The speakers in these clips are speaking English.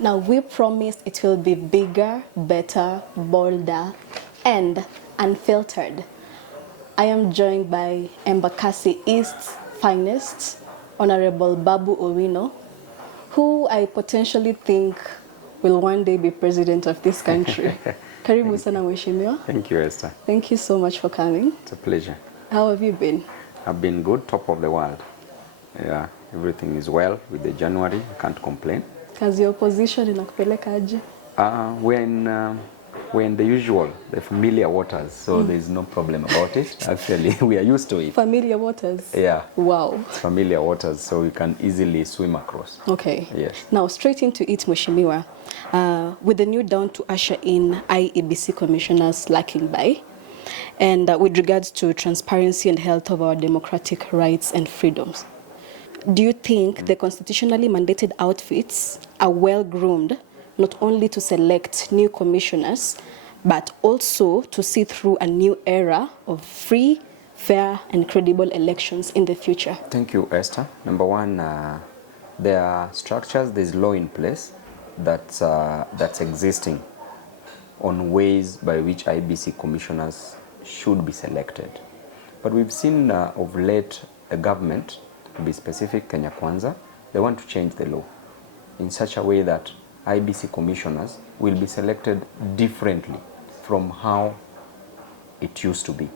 Now, we promised it will be bigger, better, bolder, and unfiltered. I am joined by Embakasi East's finest, Honorable Babu Owino, who I potentially think will one day be president of this country. Karibu sana mheshimiwa. Thank you, Esther. Thank you so much for coming. It's a pleasure. How have you been? I've been good, top of the world. Yeah, everything is well with the January. I can't complain. Kazi ya opposition inakupeleka aje? We're in the usual, the familiar waters, so there's no problem about it. Actually, we are used to it. Familiar waters? Yeah. Wow. It's familiar waters, so we can easily swim across. Okay. Yes. Now, straight into it, mheshimiwa. With the new down to usher in IEBC commissioners lacking by, and with regards to transparency and health of our democratic rights and freedoms, do you think the constitutionally mandated outfits are well groomed, not only to select new commissioners, but also to see through a new era of free, fair, and credible elections in the future? Thank you, Esther. Number one, there are structures, there's law in place that's existing on ways by which IEBC commissioners should be selected. But we've seen of late a government, to be specific, Kenya Kwanza, they want to change the law in such a way that IEBC commissioners will be selected differently from how it used to be,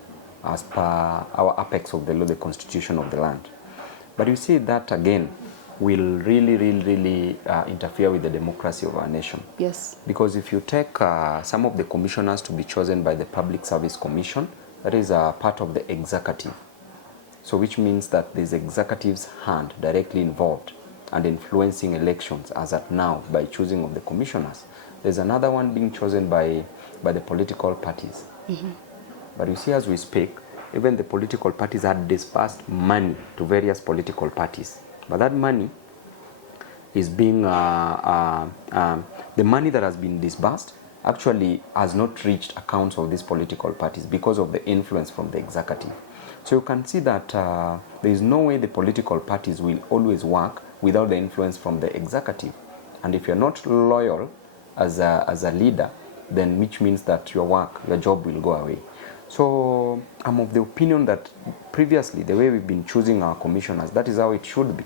as per our apex of the law, the constitution of the land. But you see that again will really interfere with the democracy of our nation. Yes. Because if you take some of the commissioners to be chosen by the Public Service Commission, that is a part of the executive. So which means that there's executive's hand directly involved and influencing elections as at now by choosing of the commissioners. There's another one being chosen by the political parties. But you see, as we speak, even the political parties had dispersed money to various political parties. But that money is being, the money that has been disbursed actually has not reached accounts of these political parties because of the influence from the executive. So you can see that there is no way the political parties will always work without the influence from the executive. And if you're not loyal as a leader, then which means that your job will go away. So I'm of the opinion that previously, the way we've been choosing our commissioners, that is how it should be,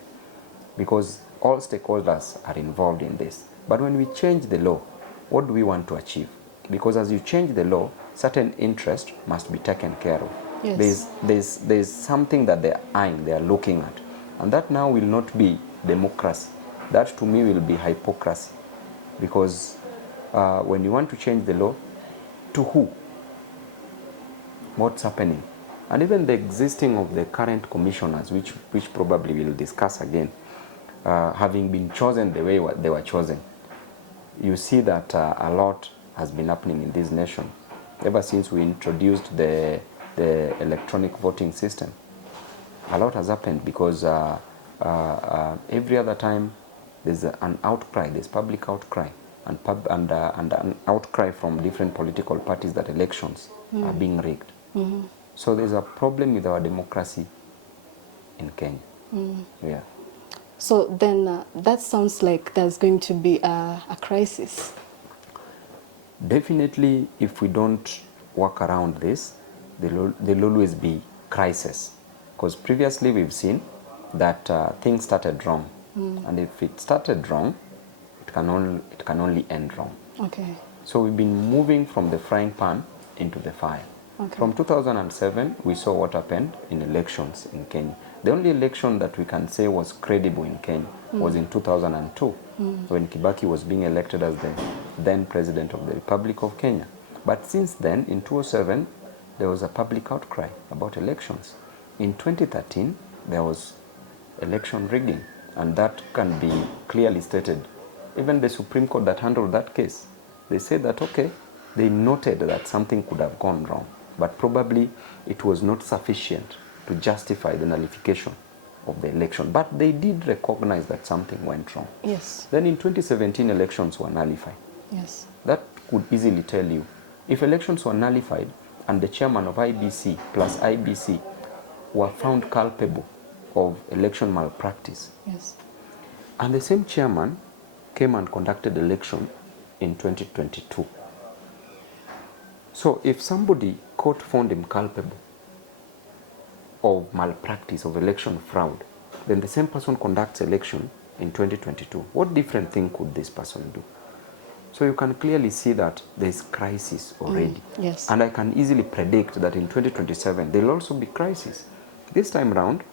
because all stakeholders are involved in this. But when we change the law, what do we want to achieve? Because as you change the law, certain interest must be taken care of. Yes. There's something that they're eyeing, they're looking at. And that now will not be democracy. That to me will be hypocrisy. Because when you want to change the law, to who? What's happening? And even the existing of the current commissioners, which probably we'll discuss again, having been chosen the way they were chosen, you see that a lot has been happening in this nation. Ever since we introduced the electronic voting system, a lot has happened because every other time there's an outcry, there's public outcry, and an outcry from different political parties that elections are being rigged. So there's a problem with our democracy in Kenya. Yeah. So then that sounds like there's going to be a crisis. Definitely, if we don't work around this, there'll always be crisis. Because previously we've seen that things started wrong. And if it started wrong, it can only end wrong. Okay. So we've been moving from the frying pan into the fire. Okay. From 2007, we saw what happened in elections in Kenya. The only election that we can say was credible in Kenya was in 2002, when Kibaki was being elected as the then president of the Republic of Kenya. But since then, in 2007, there was a public outcry about elections. In 2013, there was election rigging, and that can be clearly stated. Even the Supreme Court that handled that case, they said that, okay, they noted that something could have gone wrong, but probably it was not sufficient to justify the nullification of the election. But they did recognize that something went wrong. Yes. Then in 2017, elections were nullified. Yes. That could easily tell you, if elections were nullified and the chairman of IBC plus IBC were found culpable of election malpractice, yes, and the same chairman came and conducted election in 2022. So if somebody court found him culpable of malpractice, of election fraud, then the same person conducts election in 2022. What different thing could this person do? So you can clearly see that there is crisis already. Yes. And I can easily predict that in 2027, there will also be crisis. This time round,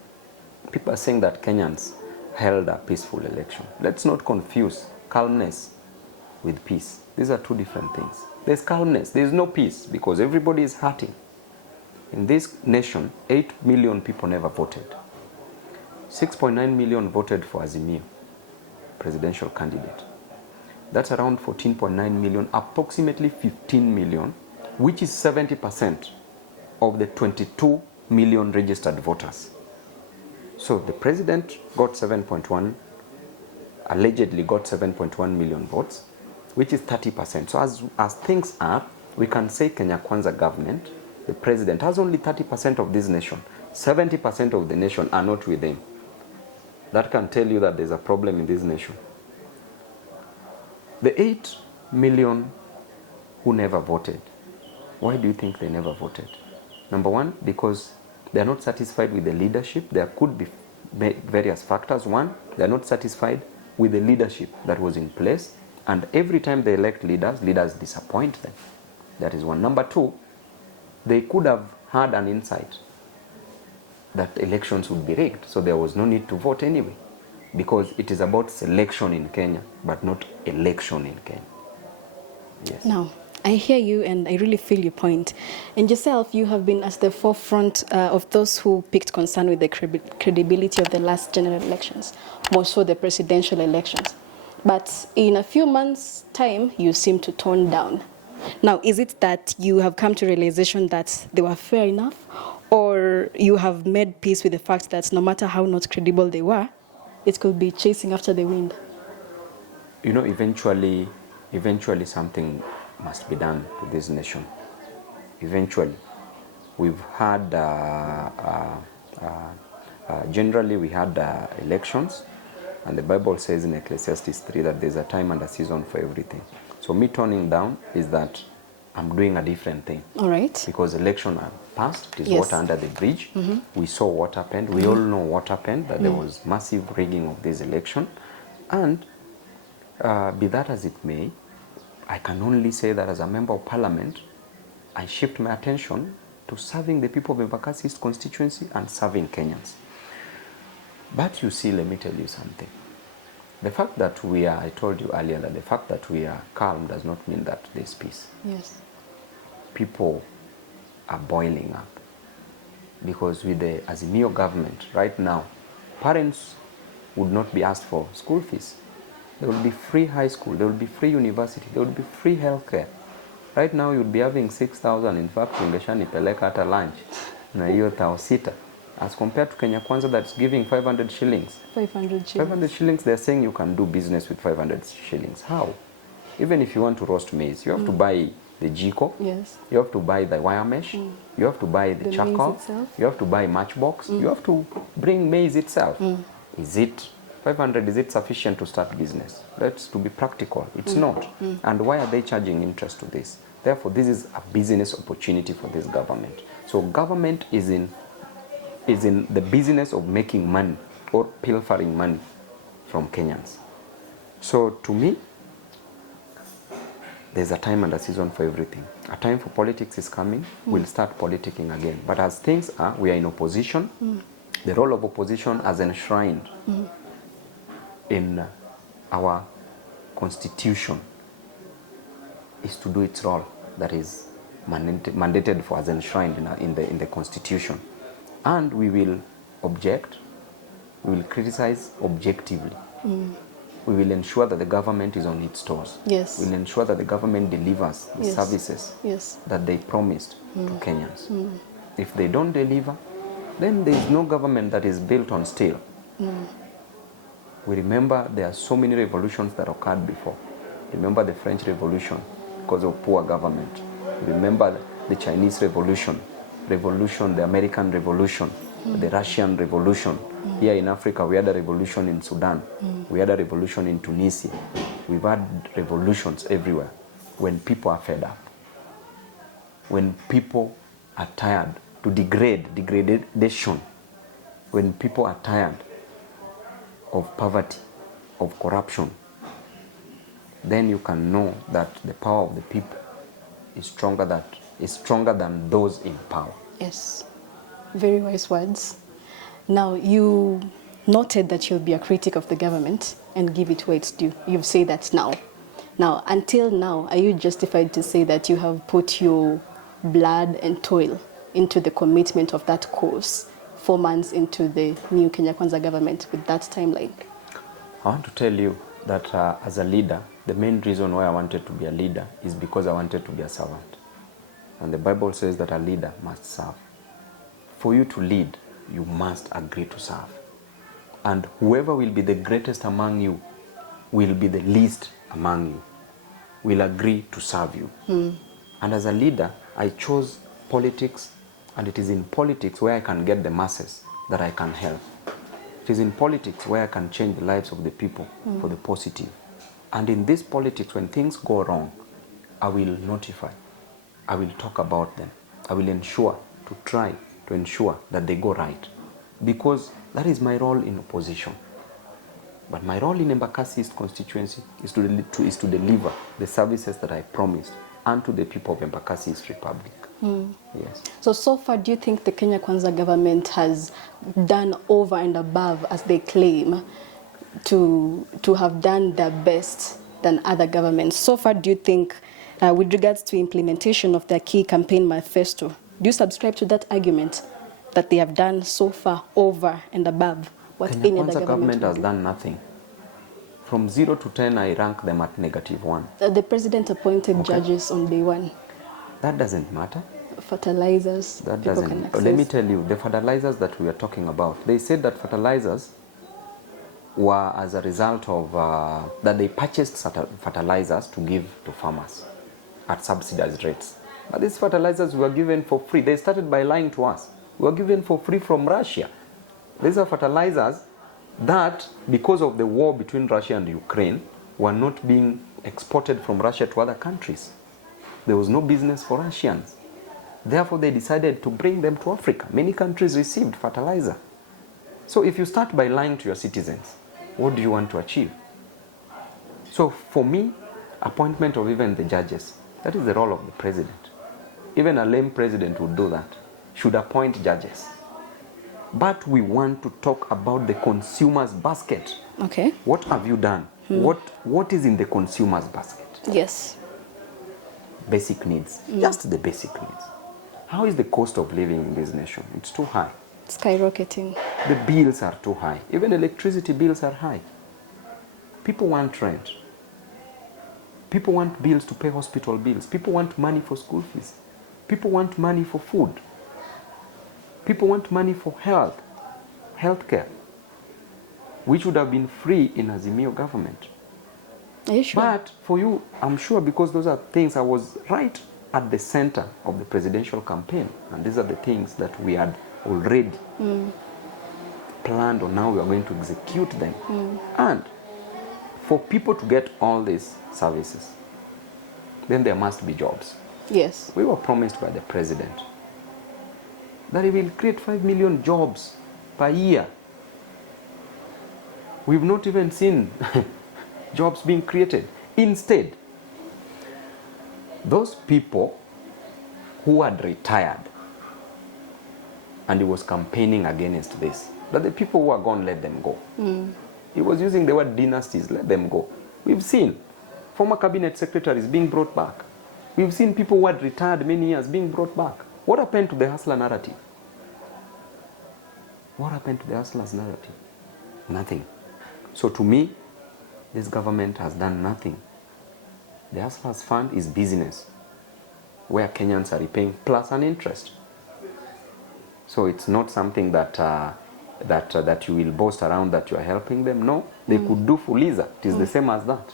people are saying that Kenyans held a peaceful election. Let's not confuse calmness with peace. These are two different things. There's calmness, there's no peace because everybody is hurting. In this nation, 8 million people never voted. 6.9 million voted for Azimio, presidential candidate. That's around 14.9 million, approximately 15 million, which is 70% of the 22 million registered voters. So the president got 7.1, allegedly got 7.1 million votes, which is 30%. So as things are, we can say Kenya Kwanza government, the president has only 30% of this nation. 70% of the nation are not with him. That can tell you that there's a problem in this nation. The 8 million who never voted, why do you think they never voted? Number one, because they are not satisfied with the leadership. There could be various factors. One, they are not satisfied with the leadership that was in place. And every time they elect leaders, leaders disappoint them. That is one. Number two, they could have had an insight that elections would be rigged. So there was no need to vote anyway. Because it is about selection in Kenya, but not election in Kenya. Yes. Now, I hear you and I really feel your point. And yourself, you have been at the forefront of those who picked concern with the credibility of the last general elections, more so the presidential elections. But in a few months' time, you seem to tone down. Now, is it that you have come to realization that they were fair enough? Or you have made peace with the fact that no matter how not credible they were, it could be chasing after the wind? You know, eventually something must be done to this nation. Eventually. We've had, generally we had elections, and the Bible says in Ecclesiastes 3 that there's a time and a season for everything. So me toning down is that I'm doing a different thing. All right. Because election passed, it is Yes. water under the bridge. We saw what happened. We all know what happened, that there was massive rigging of this election. And be that as it may, I can only say that as a member of parliament, I shift my attention to serving the people of Embakasi East constituency and serving Kenyans. But you see, let me tell you something. The fact that we are, I told you earlier that the fact that we are calm does not mean that there's peace. Yes. People are boiling up. Because with the Azimio government right now, parents would not be asked for school fees. There will be free high school, there will be free university, there will be free healthcare. Right now you'd be having 6,000, in fact, ungeshanipeleka hata lunch na hiyo 1,600. As compared to Kenya Kwanza that's giving 500 shillings. 500 shillings. 500 shillings, they're saying you can do business with 500 shillings. How? Even if you want to roast maize, you have to buy the jiko, Yes. you have to buy the wire mesh, you have to buy the charcoal, maize itself. you have to buy matchbox, you have to bring maize itself. Is it 500, is it sufficient to start business? Let's to be practical. It's not. And why are they charging interest to this? Therefore, this is a business opportunity for this government. So government is in the business of making money or pilfering money from Kenyans. So to me, there's a time and a season for everything. A time for politics is coming. We'll start politicking again. But as things are, we are in opposition. The role of opposition as enshrined in our constitution is to do its role that is mandated for as enshrined in the constitution. And we will object, we will criticize objectively. We will ensure that the government is on its toes. Yes. We will ensure that the government delivers the Yes. services Yes. that they promised to Kenyans. If they don't deliver, then there is no government that is built on steel. We remember there are so many revolutions that occurred before. Remember the French Revolution because of poor government. Remember the Chinese Revolution, the American Revolution, the Russian Revolution. Here in Africa, we had a revolution in Sudan. We had a revolution in Tunisia. we've had revolutions everywhere when people are fed up. When people are tired to degradation. When people are tired of poverty, of corruption, then you can know that the power of the people is stronger than those in power. Yes, very wise words. Now, you noted that you'll be a critic of the government and give it where it's due. You've said that now. Now, until now, are you justified to say that you have put your blood and toil into the commitment of that cause 4 months into the new Kenya Kwanza government with that timeline? I want to tell you that as a leader, the main reason why I wanted to be a leader is because I wanted to be a servant. And the Bible says that a leader must serve. For you to lead, you must agree to serve. And whoever will be the greatest among you will be the least among you, will agree to serve you. And as a leader, I chose politics, and it is in politics where I can get the masses that I can help. It is in politics where I can change the lives of the people for the positive. And in this politics, when things go wrong, I will notify. I will talk about them. I will try to ensure that they go right. Because that is my role in opposition. But my role in Embakasi East constituency is to deliver the services that I promised unto the people of Embakasi East Republic. Yes. So far, do you think the Kenya Kwanza government has done over and above, as they claim, to have done their best than other governments? So far, do you think, with regards to implementation of their key campaign manifesto, do you subscribe to that argument that they have done so far over and above what Kenya any other Kwanza government has do? done nothing. From 0 to 10, I rank them at -1. The president appointed judges on day 1. That doesn't matter. Fertilizers, That people doesn't. can access. Let me tell you, the fertilizers that we are talking about, they said that fertilizers were as a result of that they purchased fertilizers to give to farmers at subsidized rates. But these fertilizers were given for free. They started by lying to us. We were given for free from Russia. These are fertilizers that, because of the war between Russia and Ukraine, were not being exported from Russia to other countries. There was no business for Russians. Therefore, they decided to bring them to Africa. Many countries received fertilizer. So if you start by lying to your citizens, what do you want to achieve? So for me, appointment of even the judges, that is the role of the president. Even a lame president would do that, should appoint judges. But we want to talk about the consumer's basket. Okay. What have you done? What is in the consumer's basket? Yes. Basic needs, just the basic needs. How is the cost of living in this nation? It's too high. Skyrocketing. The bills are too high. Even electricity bills are high. People want rent. People want bills to pay hospital bills. People want money for school fees. People want money for food. People want money for healthcare, which would have been free in Azimio government. Are you sure? But for you, I'm sure, because those are things I was right at the center of the presidential campaign. And these are the things that we had already planned, or now we are going to execute them. And for people to get all these services, then there must be jobs. Yes. We were promised by the president that he will create 5 million jobs per year. We've not even seen jobs being created. Instead, those people who had retired, and he was campaigning against this, that the people who are gone, let them go. He was using the word dynasties, let them go. We've seen former cabinet secretaries being brought back. We've seen people who had retired many years being brought back. What happened to the hustler narrative? What happened to the hustler's narrative? Nothing. So to me, this government has done nothing. The hustlers fund is business, where Kenyans are repaying plus an interest. So it's not something that that you will boast around that you are helping them. No, they could do Fuliza. It is the same as that.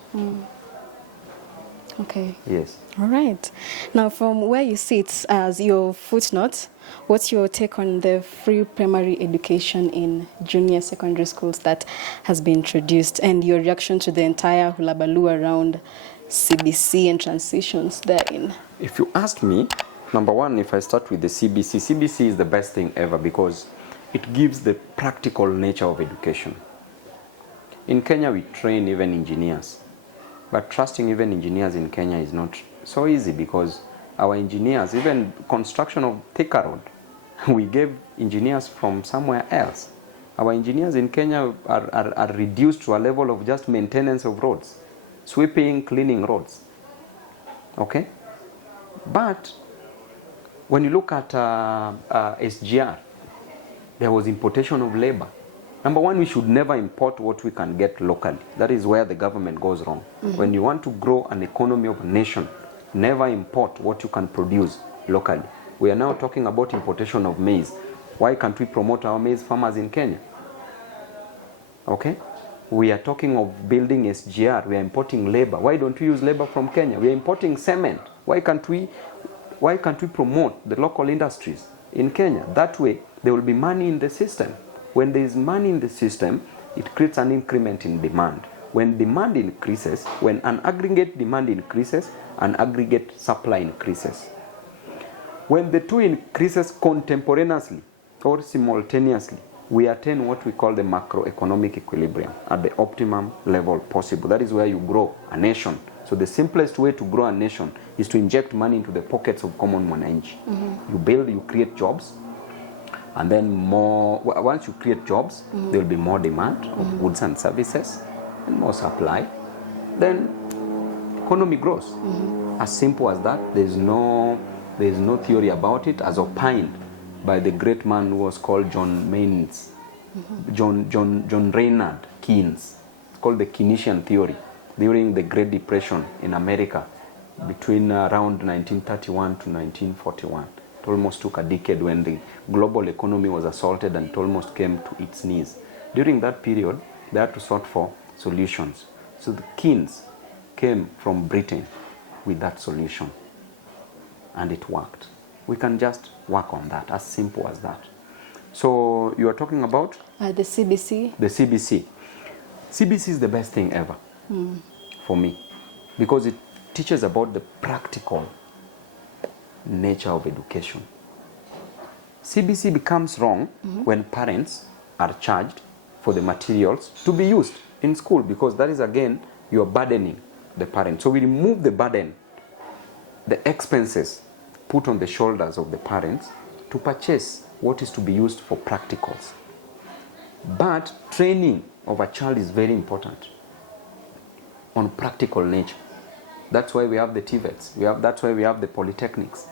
Okay. Yes. All right. Now, from where you sit as your footnote, what's your take on the free primary education in junior secondary schools that has been introduced, and your reaction to the entire hullabaloo around CBC and transitions therein? If you ask me, number one, if I start with the CBC, CBC is the best thing ever because it gives the practical nature of education. In Kenya, we train even engineers, but trusting even engineers in Kenya is not so easy because our engineers, even construction of Thika Road, we gave engineers from somewhere else. Our engineers in Kenya are reduced to a level of just maintenance of roads, sweeping, cleaning roads. Okay? But when you look at SGR, there was importation of labor. Number one, we should never import what we can get locally. That is where the government goes wrong. When you want to grow an economy of a nation, never import what you can produce locally. We are now talking about importation of maize. Why can't we promote our maize farmers in Kenya? Okay? We are talking of building SGR. We are importing labor. Why don't we use labor from Kenya? We are importing cement. Why can't we promote the local industries in Kenya? That way, there will be money in the system. When there is money in the system, it creates an increment in demand. When demand increases, when an aggregate demand increases, an aggregate supply increases. When the two increases contemporaneously or simultaneously, we attain what we call the macroeconomic equilibrium at the optimum level possible. That is where you grow a nation. So the simplest way to grow a nation is to inject money into the pockets of common mwananchi. You build, you create jobs, and then once you create jobs, there will be more demand of goods and services and more supply. Then economy grows. As simple as that. There is no theory about it, as opined by the great man who was called John Raynard Keynes. It's called the Keynesian theory during the Great Depression in America between around 1931 to 1941. It almost took a decade when the global economy was assaulted and it almost came to its knees. During that period, they had to sort for solutions. So the Keynes came from Britain with that solution, and it worked. We can just work on that, as simple as that. So you are talking about? The CBC. The CBC. CBC is the best thing ever for me because it teaches about the practical nature of education. CBC becomes wrong when parents are charged for the materials to be used in school because that is, again, you are burdening the parent. So we remove the burden, the expenses put on the shoulders of the parents to purchase what is to be used for practicals. But training of a child is very important on practical nature. That's why we have the TVETs. That's why we have the polytechnics.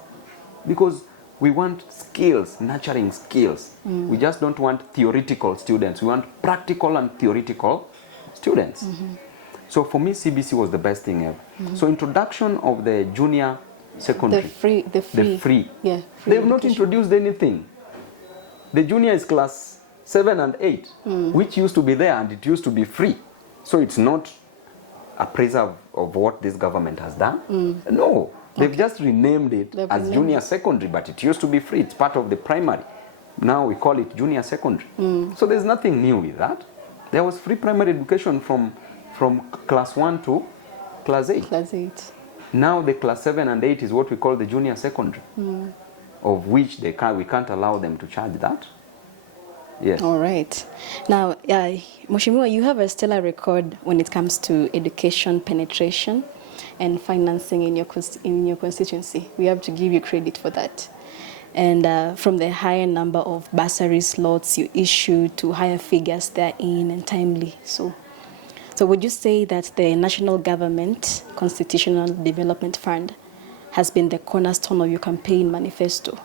Because we want skills, nurturing skills. We just don't want theoretical students. We want practical and theoretical students. So for me, CBC was the best thing ever. So introduction of the junior secondary. The free. Yeah, free they have not introduced anything. The junior is class 7 and 8, which used to be there and it used to be free. So it's not a praise of what this government has done. No, they've just renamed it as junior secondary, but it used to be free. It's part of the primary. Now we call it junior secondary. So there's nothing new with that. There was free primary education from class 1 to class 8. Class 8. Now the class 7 and 8 is what we call the junior secondary, of which we can't allow them to charge that. Yes. All right. Now, Mheshimiwa, you have a stellar record when it comes to education penetration and financing in your constituency. We have to give you credit for that. And from the higher number of bursary slots you issue to higher figures they're in and timely. So would you say that the national government Constitutional Development Fund has been the cornerstone of your campaign manifesto?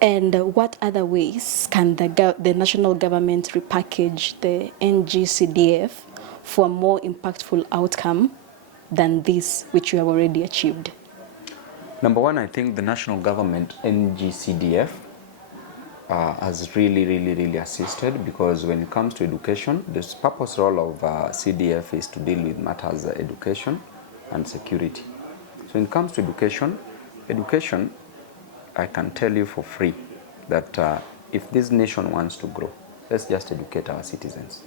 And what other ways can the national government repackage the NGCDF for a more impactful outcome than this, which you have already achieved? Number one, I think the national government, NGCDF, has really assisted, because when it comes to education, the purpose role of CDF is to deal with matters education, and security. So when it comes to education, I can tell you for free that if this nation wants to grow, let's just educate our citizens.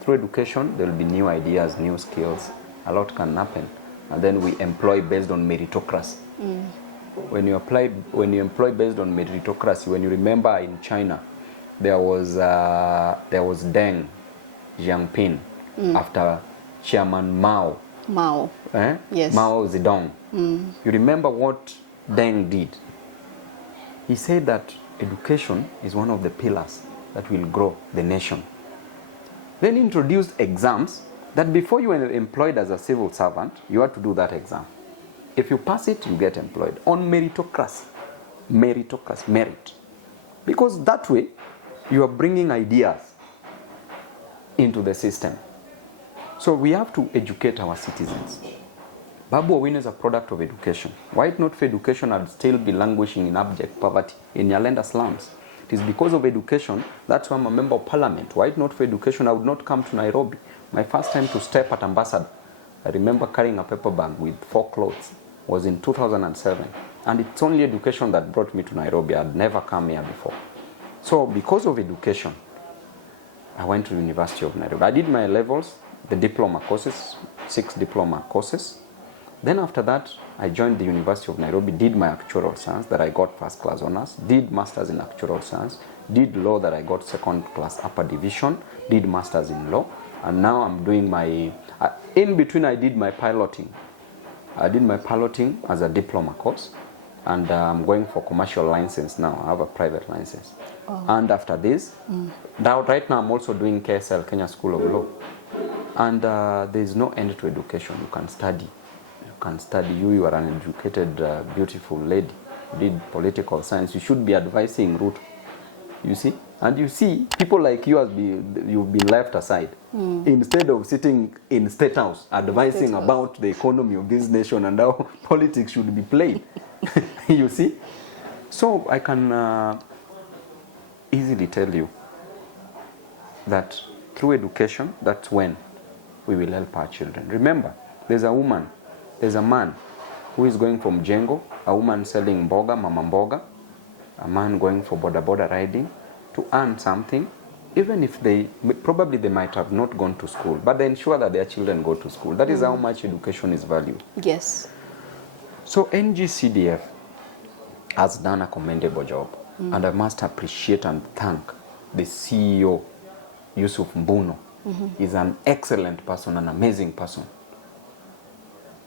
Through education, there will be new ideas, new skills. A lot can happen. And then we employ based on meritocracy. When you employ based on meritocracy, when you remember in China, there was Deng Xiaoping after Chairman Mao. Yes. Mao Zedong. You remember what Deng did? He said that education is one of the pillars that will grow the nation. Then introduced exams that before you were employed as a civil servant, you had to do that exam. If you pass it, you get employed on meritocracy. Merit. Because that way, you are bringing ideas into the system. So we have to educate our citizens. Babu Owino is a product of education. Why not for education I'd still be languishing in abject poverty in Nyalenda slums? It is because of education, that's why I'm a member of parliament. Why not for education I would not come to Nairobi? My first time to step at Ambassador, I remember carrying a paper bag with 4 clothes, was in 2007. And it's only education that brought me to Nairobi. I'd never come here before. So because of education, I went to the University of Nairobi. I did my levels, the diploma courses, 6 diploma courses. Then after that, I joined the University of Nairobi, did my actuarial science that I got first class honors, did masters in actuarial science, did law that I got second class upper division, did masters in law, and now I'm doing my, in between I did my piloting. I did my piloting as a diploma course, and I'm going for commercial license now. I have a private license. Oh. And after this, now right now I'm also doing KSL, Kenya School of Law. And there's no end to education. You can study. You are an educated, beautiful lady. You did political science. You should be advising Ruto. You see? And you see, people like you, you've been left aside. Instead of sitting in State House, advising about the economy of this nation and how politics should be played. You see? So I can easily tell you that through education, that's when we will help our children. Remember, there's a woman, there's a man who is going from Jengo, a woman selling mboga, mama mboga, a man going for boda riding to earn something, even if they might have not gone to school, but they ensure that their children go to school. That is how much education is valued. Yes. So NGCDF has done a commendable job, and I must appreciate and thank the CEO, Yusuf Mbuno. He's an excellent person, an amazing person.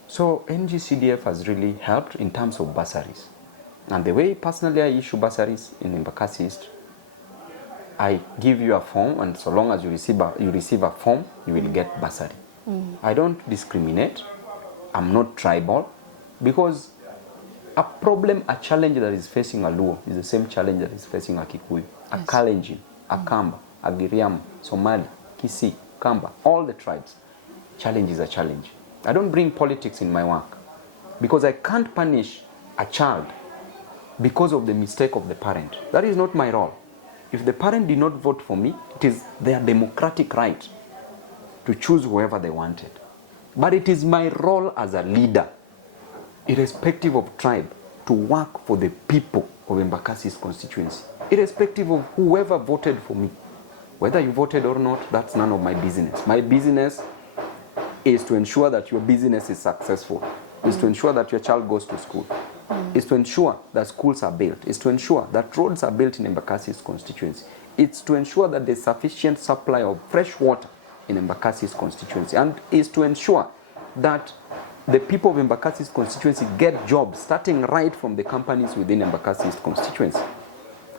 So NGCDF has really helped in terms of bursaries. And the way personally I issue bursaries in Embakasi East, I give you a form, and so long as you receive a form, you will get bursary. I don't discriminate. I'm not tribal, because a challenge that is facing a Luo is the same challenge that is facing a Kikuyu, a Kalenjin, a Kamba, a Giriama, Somali, Kisii, Kamba, all the tribes. Challenge is a challenge. I don't bring politics in my work, because I can't punish a child because of the mistake of the parent. That is not my role. If the parent did not vote for me, it is their democratic right to choose whoever they wanted. But it is my role as a leader, irrespective of tribe, to work for the people of Embakasi's constituency, irrespective of whoever voted for me. Whether you voted or not, that's none of my business. My business is to ensure that your business is successful, is to ensure that your child goes to school, is to ensure that schools are built, is to ensure that roads are built in Embakasi's constituency. It's to ensure that there's sufficient supply of fresh water in Embakasi's constituency, and is to ensure that the people of Embakasi's constituency get jobs, starting right from the companies within Embakasi's constituency.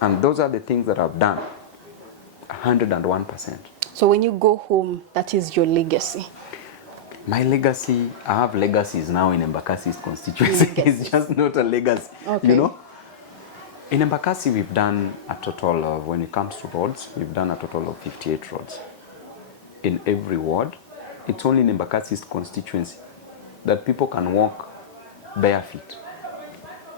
And those are the things that I've done, 101%. So when you go home, that is your legacy? My legacy, I have legacies now in Embakasi's constituency. It's just not a legacy, you know. In Embakasi, we've done a total of, when it comes to roads, we've done a total of 58 roads. In every ward, it's only in Embakasi's constituency that people can walk bare feet,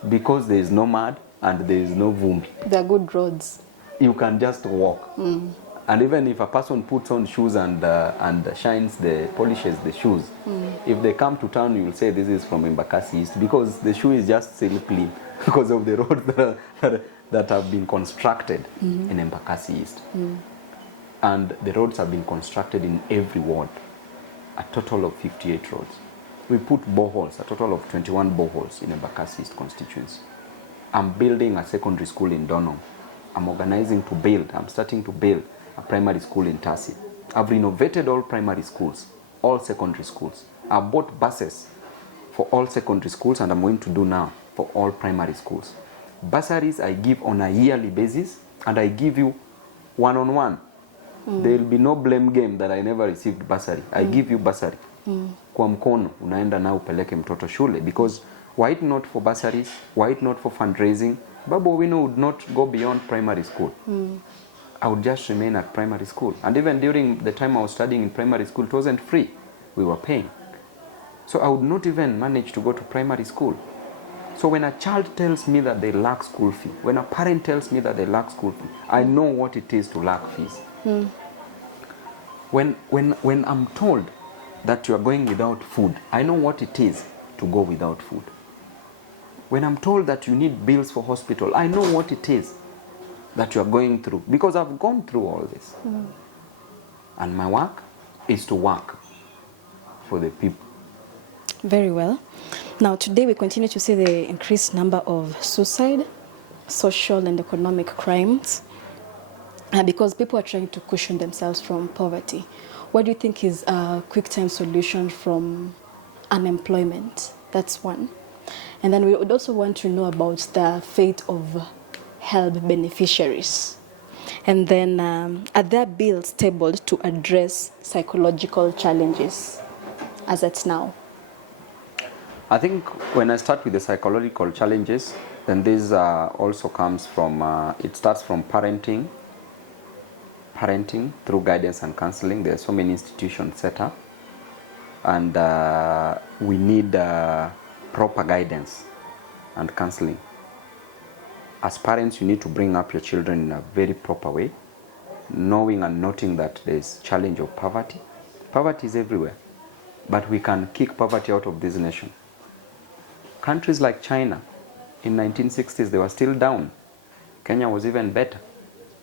because there is no mud and there is no vumbi. They're good roads. You can just walk. And even if a person puts on shoes and polishes the shoes, if they come to town, you will say this is from Embakasi East, because the shoe is just still clean because of the roads that have been constructed in Embakasi East. And the roads have been constructed in every ward, a total of 58 roads. We put boreholes, a total of 21 boreholes in Embakasi East constituency. I'm building a secondary school in Donong. I'm starting to build a primary school in Tasi. I've renovated all primary schools, all secondary schools. I bought buses for all secondary schools, and I'm going to do now for all primary schools. Bursaries I give on a yearly basis, and I give you one-on-one. There will be no blame game that I never received bursary. I give you bursary. Kwa mkono, unaenda na upeleke mtoto shule. Because were it not for bursaries, were it not for fundraising, Babu Owino would not go beyond primary school. I would just remain at primary school. And even during the time I was studying in primary school, it wasn't free. We were paying. So I would not even manage to go to primary school. So when a child tells me that they lack school fee, when a parent tells me that they lack school fee, I know what it is to lack fees. When I'm told that you are going without food, I know what it is to go without food. When I'm told that you need bills for hospital, I know what it is that you are going through, because I've gone through all this. And my work is to work for the people. Very well. Now, today we continue to see the increased number of suicide, social and economic crimes, because people are trying to cushion themselves from poverty. What do you think is a quick time solution from unemployment? That's one. And then we would also want to know about the fate of HELB beneficiaries. And then are there bills tabled to address psychological challenges as it's now? I think when I start with the psychological challenges, then this also comes from, it starts from parenting through guidance and counseling. There are so many institutions set up, and we need proper guidance and counseling. As parents, you need to bring up your children in a very proper way, knowing and noting that there is challenge of poverty. Poverty is everywhere, but we can kick poverty out of this nation. Countries like China, in 1960s, they were still down. Kenya was even better,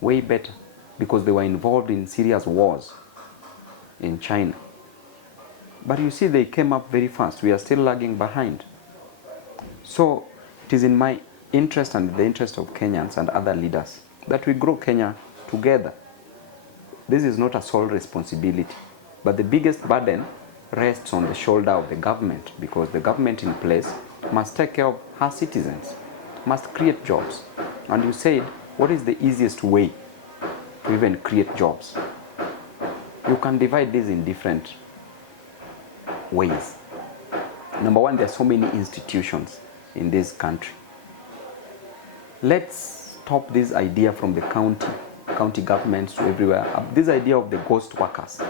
way better, because they were involved in serious wars in China. But you see, they came up very fast. We are still lagging behind. So it is in my interest and the interest of Kenyans and other leaders that we grow Kenya together. This is not a sole responsibility, but the biggest burden rests on the shoulder of the government, because the government in place must take care of her citizens, must create jobs. And you said, what is the easiest way to even create jobs? You can divide this in different ways. Number one, there are so many institutions in this country. Let's stop this idea from the county governments to everywhere, this idea of the ghost workers.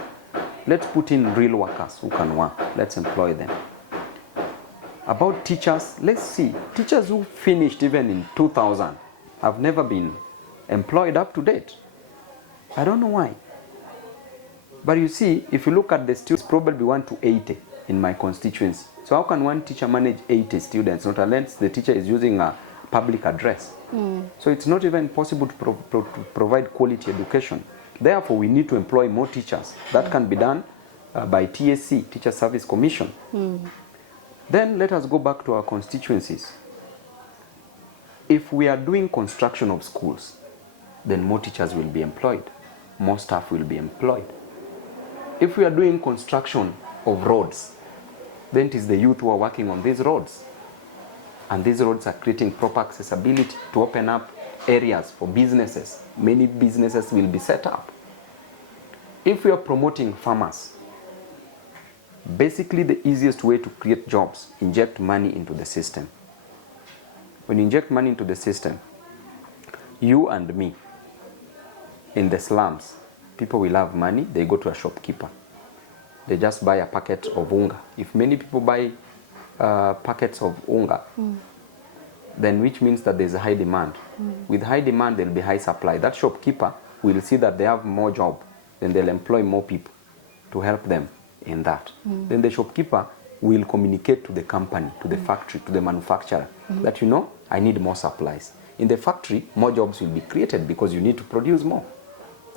Let's put in real workers who can work. Let's employ them. About teachers, let's see. Teachers who finished even in 2000 have never been employed up to date. I don't know why. But you see, if you look at the students, probably 1 to 80 in my constituency. So how can one teacher manage 80 students, not unless the teacher is using a public address? So it's not even possible to provide quality education. Therefore, we need to employ more teachers. That can be done by TSC, Teacher Service Commission. Then let us go back to our constituencies. If we are doing construction of schools, then more teachers will be employed. More staff will be employed. If we are doing construction of roads, then it is the youth who are working on these roads. And these roads are creating proper accessibility to open up areas for businesses. Many businesses will be set up. If we are promoting farmers, basically the easiest way to create jobs, inject money into the system. When you inject money into the system, you and me, in the slums, people will have money, they go to a shopkeeper. They just buy a packet of unga. If many people buy packets of unga, then which means that there's a high demand. With high demand, there'll be high supply. That shopkeeper will see that they have more job, then they'll employ more people to help them in that. Then the shopkeeper will communicate to the company, to the factory, to the manufacturer, that, you know, I need more supplies. In the factory, more jobs will be created because you need to produce more.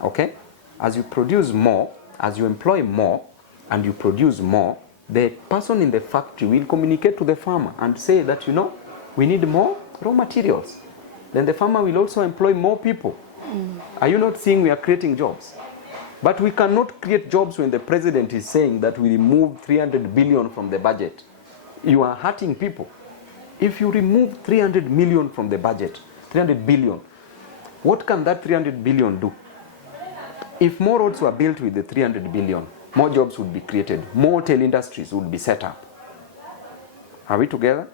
Okay? As you produce more, as you employ more, and you produce more, the person in the factory will communicate to the farmer and say that, you know, we need more raw materials. Then the farmer will also employ more people. Are you not seeing we are creating jobs? But we cannot create jobs when the president is saying that we remove 300 billion from the budget. You are hurting people. If you remove 300 million from the budget, 300 billion, what can that 300 billion do? If more roads were built with the 300 billion, more jobs would be created, more hotel industries would be set up. Are we together?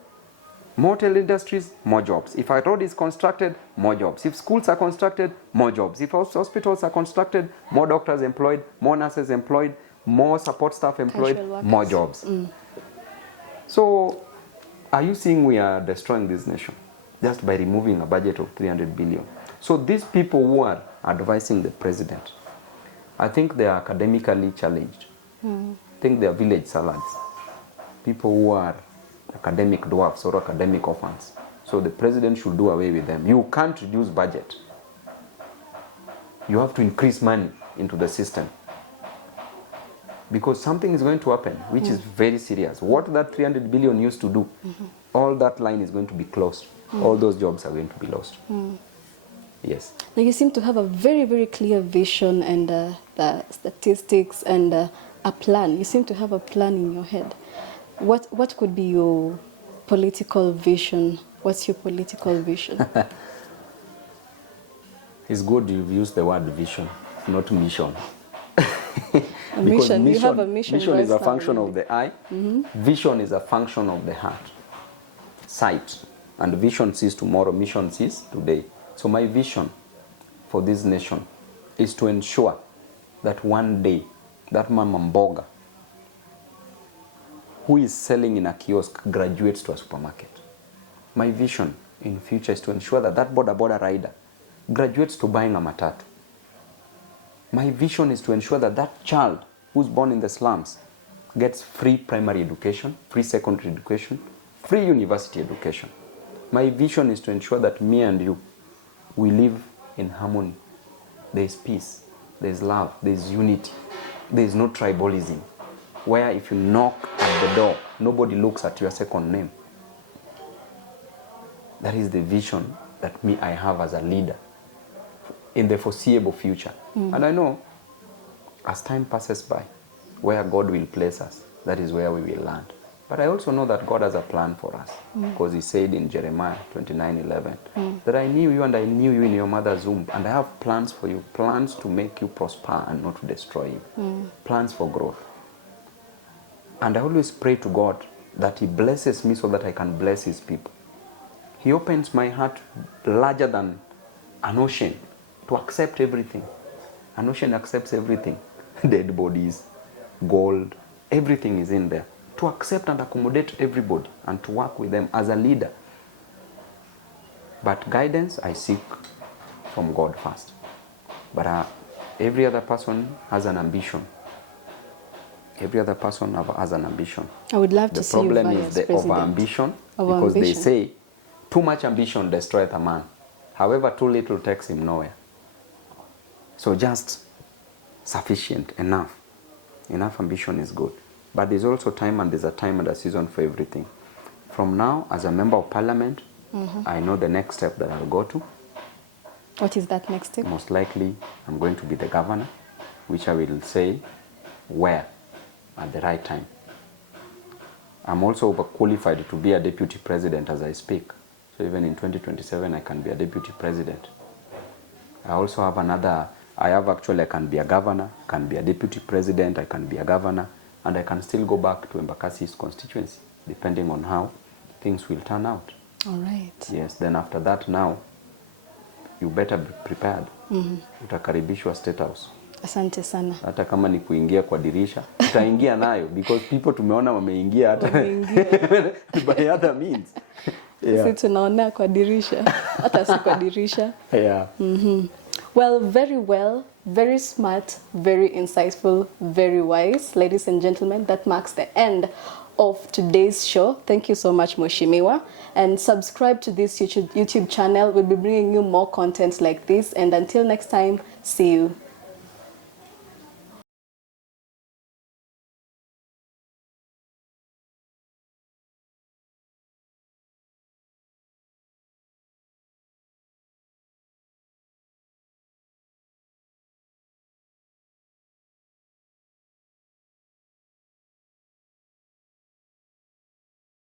More hotel industries, more jobs. If a road is constructed, more jobs. If schools are constructed, more jobs. If hospitals are constructed, more doctors employed, more nurses employed, more support staff employed, more jobs. So, are you seeing we are destroying this nation just by removing a budget of 300 billion? So these people who are advising the president, I think they are academically challenged. I think they are village salads. People who are academic dwarfs or academic orphans. So the president should do away with them. You can't reduce budget. You have to increase money into the system. Because something is going to happen, which is very serious. What that 300 billion used to do, all that line is going to be closed. All those jobs are going to be lost. Yes. Now you seem to have a very, very clear vision and the statistics and a plan. You seem to have a plan in your head. What could be your political vision? What's your political vision? It's good you've used the word vision, not mission. A mission. You have a mission. Mission is a function of the eye. Vision is a function of the heart. Sight. And vision sees tomorrow, mission sees today. So my vision for this nation is to ensure that one day that mama mboga who is selling in a kiosk graduates to a supermarket. My vision in future is to ensure that that boda rider graduates to buying a matatu. My vision is to ensure that that child who's born in the slums gets free primary education, free secondary education, free university education. My vision is to ensure that me and you, we live in harmony. There is peace, there is love, there is unity, there is no tribalism. Where if you knock at the door, nobody looks at your second name. That is the vision that I have as a leader in the foreseeable future. And I know as time passes by, where God will place us, that is where we will land. But I also know that God has a plan for us, because he said in Jeremiah 29:11 that I knew you and I knew you in your mother's womb, and I have plans for you, plans to make you prosper and not to destroy you, plans for growth. And I always pray to God that he blesses me so that I can bless his people. He opens my heart larger than an ocean to accept everything. An ocean accepts everything. Dead bodies, gold, everything is in there. To accept and accommodate everybody and to work with them as a leader. But guidance I seek from God first. But every other person has an ambition. Every other person has an ambition. I would love to see you The problem is the over-ambition, because they say, too much ambition destroyeth a man. However, too little takes him nowhere. So just sufficient, enough. Enough ambition is good. But there's also time, and there's a time and a season for everything. From now, as a member of parliament, I know the next step that I'll go to. What is that next step? Most likely, I'm going to be the governor, which I will say where at the right time. I'm also overqualified to be a deputy president as I speak. So even in 2027, I can be a deputy president. I also have I can be a governor, can be a deputy president, I can be a governor, and I can still go back to Embakasi's constituency, depending on how things will turn out. All right. Yes, then after that now, you better be prepared. Utakaribishwa State House. Asante sana. Hata kama ni kuingia kwa dirisha, utaingia nayo, because people tumeona wameingia hata by other means. Sisi tunaona kwa dirisha, hata si kwa dirisha. Yeah. Well, very smart, very insightful, very wise. Ladies and gentlemen, that marks the end of today's show. Thank you so much, Mheshimiwa. And subscribe to this YouTube channel. We'll be bringing you more content like this. And until next time, see you.